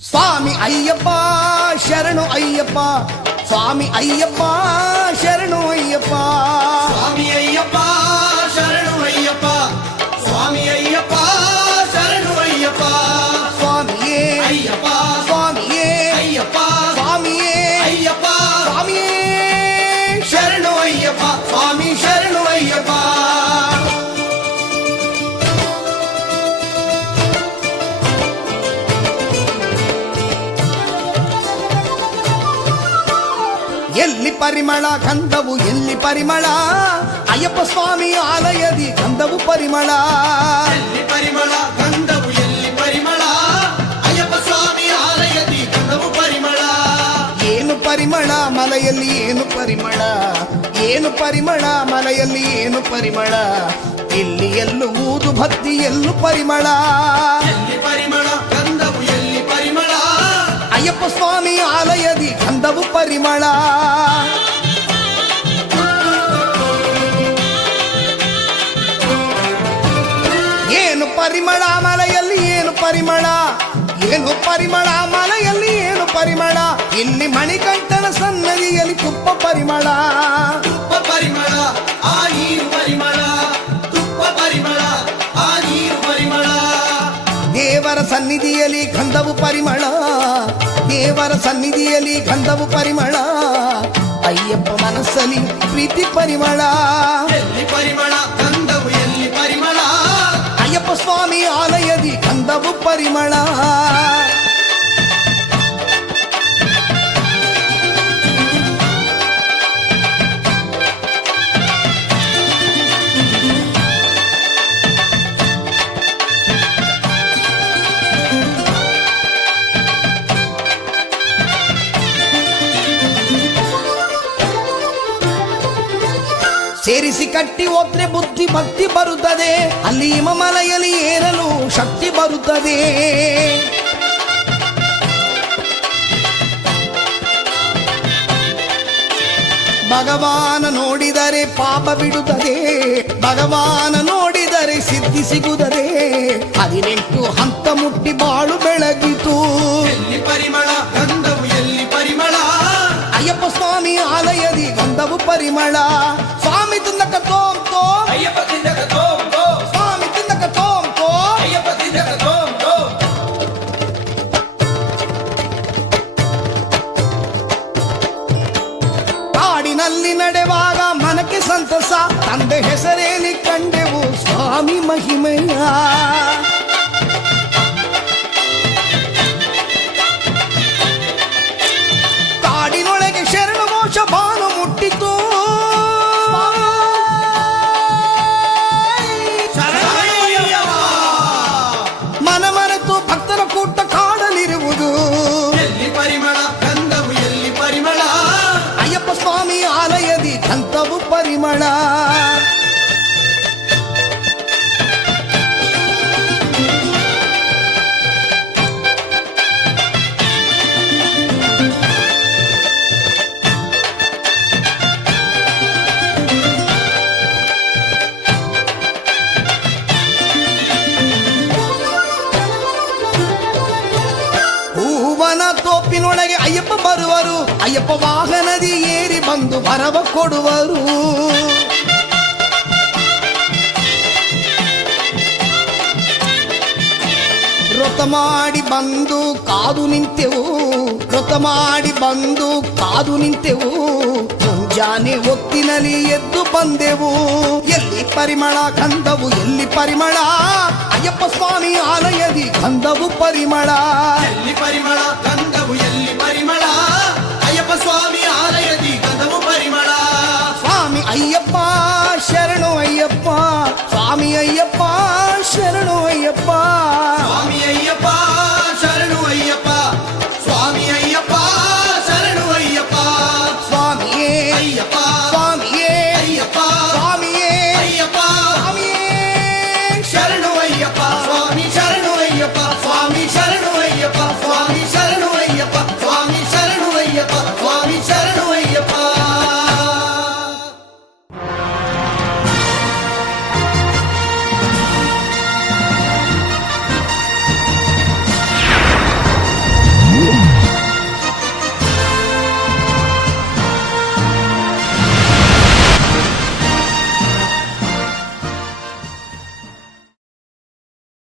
ಸ್ವಾಮಿ ಅಯ್ಯಪ್ಪ ಶರಣು ಅಯ್ಯಪ್ಪ, ಸ್ವಾಮಿ ಅಯ್ಯಪ್ಪ ಶರಣು ಅಯ್ಯಪ್ಪ, ಸ್ವಾಮಿ ಅಯ್ಯಪ್ಪ ಶರಣು ಅಯ್ಯಪ್ಪ, ಸ್ವಾಮಿ ಅಯ್ಯಪ್ಪ ಶರಣು ಅಯ್ಯಪ್ಪ, ಸ್ವಾಮಿಯೇ ಅಯ್ಯಪ್ಪ ಸ್ವಾಮಿಯೇ ಅಯ್ಯಪ್ಪ ಸ್ವಾಮಿಯೇ ಅಯ್ಯಪ್ಪ, ಸ್ವಾಮಿಯೇ ಶರಣು ಅಯ್ಯಪ್ಪ, ಸ್ವಾಮಿ ಶರಣು ಅಯ್ಯಪ್ಪ. ಎಲ್ಲಿ ಪರಿಮಳ ಗಂಧವು ಎಲ್ಲಿ ಪರಿಮಳ, ಅಯ್ಯಪ್ಪ ಸ್ವಾಮಿ ಆಲಯದಿ ಗಂಧವು ಪರಿಮಳ. ಎಲ್ಲಿ ಪರಿಮಳ ಗಂಧವು ಎಲ್ಲಿ ಪರಿಮಳ, ಅಯ್ಯಪ್ಪ ಸ್ವಾಮಿ ಆಲಯದಿ ಗಂಧವು ಪರಿಮಳ. ಏನು ಪರಿಮಳ ಮಲೆಯಲ್ಲಿ ಏನು ಪರಿಮಳ, ಏನು ಪರಿಮಳ ಮಲೆಯಲ್ಲಿ ಏನು ಪರಿಮಳ, ಇಲ್ಲಿ ಎಲ್ಲೂ ಊದು ಭಕ್ತಿ ಎಲ್ಲೂ ಪರಿಮಳ. ಎಲ್ಲಿ ಪರಿಮಳ ಗಂಧವು ಎಲ್ಲಿ ಪರಿಮಳ, ಅಯ್ಯಪ್ಪ ಸ್ವಾಮಿ ಆಲಯದಿ ಗಂಧವು ಪರಿಮಳ. ಏನು ಪರಿಮಳ ಮಲೆಯಲ್ಲಿ ಏನು ಪರಿಮಳ, ಏನು ಪರಿಮಳ ಮಲೆಯಲ್ಲಿ ಏನು ಪರಿಮಳ, ಇಲ್ಲಿ ಮಣಿಕಂಠನ ಸನ್ನದಿಯಲ್ಲಿ ತುಪ್ಪ ಪರಿಮಳ. ತುಪ್ಪ ಪರಿಮಳ ಆ ನೀರು ಪರಿಮಳ, ತುಪ್ಪ ಪರಿಮಳ ಆ ನೀರು ಪರಿಮಳ. ದೇವರ ಸನ್ನಿಧಿಯಲ್ಲಿ ಗಂಧವು ಪರಿಮಳ, ದೇವರ ಸನ್ನಿಧಿಯಲ್ಲಿ ಗಂಧವು ಪರಿಮಳ, ಅಯ್ಯಪ್ಪ ಮನಸ್ಸಲ್ಲಿ ಪ್ರೀತಿ ಪರಿಮಳ. ಎಲ್ಲಿ ಪರಿಮಳ ಗಂಧವು ಎಲ್ಲಿ ಪರಿಮಳ, ಅಯ್ಯಪ್ಪ ಸ್ವಾಮಿ ಆಲಯದಿ ಗಂಧವು ಪರಿಮಳ. ಸೇರಿಸಿ ಕಟ್ಟಿ ಹೋದ್ರೆ ಬುದ್ಧಿ ಭಕ್ತಿ ಬರುತ್ತದೆ, ಅಲ್ಲಿ ಹಿಮಮಲೆಯಲ್ಲಿ ಏರಲು ಶಕ್ತಿ ಬರುತ್ತದೆ. ಭಗವಾನ ನೋಡಿದರೆ ಪಾಪ ಬಿಡುತ್ತದೆ, ಭಗವಾನ ನೋಡಿದರೆ ಸಿದ್ಧಿ ಸಿಗುತ್ತದೆ. 18 ಹಂತ ಮುಟ್ಟಿ ಬಾಳು ಬೆಳಗಿತು. ಎಲ್ಲಿ ಪರಿಮಳ ಗಂಧವು ಎಲ್ಲಿ ಪರಿಮಳ, ಅಯ್ಯಪ್ಪ ಸ್ವಾಮಿ ಆಲಯದಿ ಗಂಧವು ಪರಿಮಳ. ಸ್ವಾಮಿ ತಿಂದಕ ತೋಂ ತೋಂ, ಅಯ್ಯಪ್ಪ ತಿಂದಕ ತೋಂ ತೋಂ, ಸ್ವಾಮಿ ತಿಂದಕ ತೋಂ ತೋಂ. ಅಯ್ಯಪ್ಪ ತಿಂದಕ ತೋಂ ತೋಂ. ಕಾಡಿನಲ್ಲಿ ನಡೆವಾಗ ಮನಕ್ಕೆ ಸಂತಸ, ತಂದೆ ಹೆಸರೇಲಿ ಕಂಡೆವು ಸ್ವಾಮಿ ಮಹಿಮೆಯ. ಕಾಡಿನೊಳಗೆ ಶರಣ ಮೋಕ್ಷ ಬಾನು ಮುಟ್ಟಿತು. ಶರಣಯ್ಯಪ್ಪ. ಮನ ಮರೆತು ಭಕ್ತರ ಕೂಟ ಕಾಡಲಿರುವುದು. ಎಲ್ಲಿ ಪರಿಮಳ ಗಂಧವು ಎಲ್ಲಿ ಪರಿಮಳ, ಅಯ್ಯಪ್ಪ ಸ್ವಾಮಿ ಆಲಯದಿ ಗಂಧವು ಪರಿಮಳ. ಹೂವನ ತೋಪಿನೊಳಗೆ ಅಯ್ಯಪ್ಪ ಬರುವರು, ಅಯ್ಯಪ್ಪ ವಾಹನದಿ ಏರಿ ಬಂದು ವರವ ಕೊಡುವರು. ವ್ರತ ಮಾಡಿ ಬಂದು ಕಾದು ನಿಂತೆವು, ವ್ರತ ಮಾಡಿ ಬಂದು ಕಾದು ನಿಂತೆವು. ಮುಂಜಾನೆ ಹೊತ್ತಿನಲ್ಲಿ ಎದ್ದು ಬಂದೆವು. ಎಲ್ಲಿ ಪರಿಮಳ ಗಂಧವು ಎಲ್ಲಿ ಪರಿಮಳ, ಅಯ್ಯಪ್ಪ ಸ್ವಾಮಿ ಆಲಯದಿ ಗಂಧವು ಪರಿಮಳ. ಎಲ್ಲಿ ಪರಿಮಳ ಗಂಧವು ಎಲ್ಲಿ ಪರಿಮಳ, ಅಯ್ಯಪ್ಪ ಸ್ವಾಮಿ ಆಲಯದಿ ಗಂಧವು ಪರಿಮಳ. ಸ್ವಾಮಿ ಅಯ್ಯಪ್ಪ ಶರಣು ಅಯ್ಯಪ್ಪ, ಸ್ವಾಮಿ ಅಯ್ಯಪ್ಪ ಶರಣು